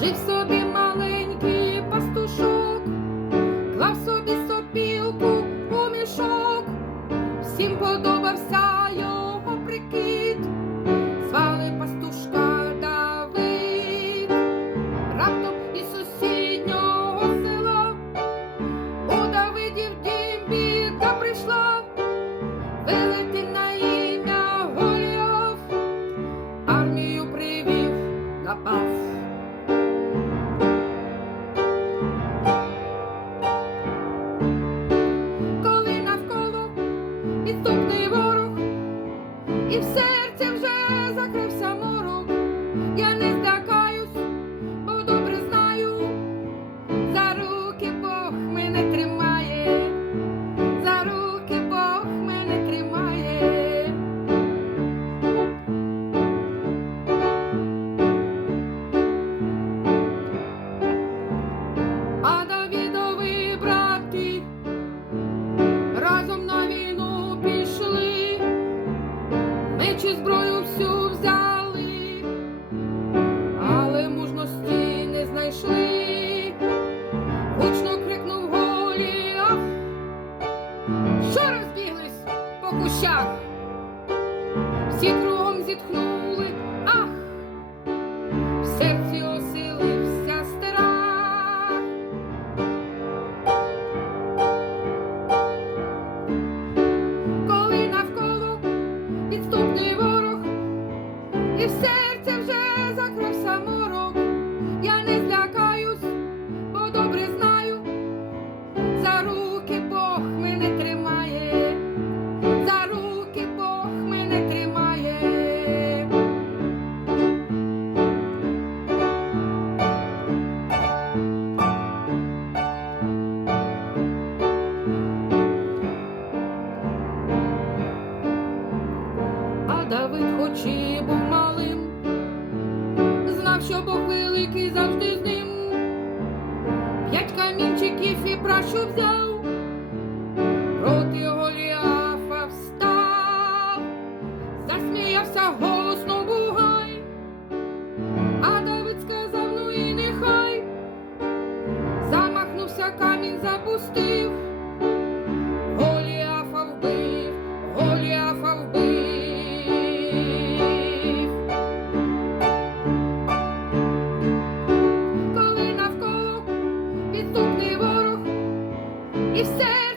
Жив собі маленький пастушок, клав собі сопілку у мішок, всім подобався. ворог, і в серці вже закрився. кущах. Всі кругом зітхнули. Давид хоч і був малим, знав, що Бог великий завжди з ним, п'ять камінчиків і прашу взяв, проти Голіафа встав, засміявся голосно бугай, а Давид сказав, ну і нехай, замахнувся камінь, запустив. підступний ворог і все.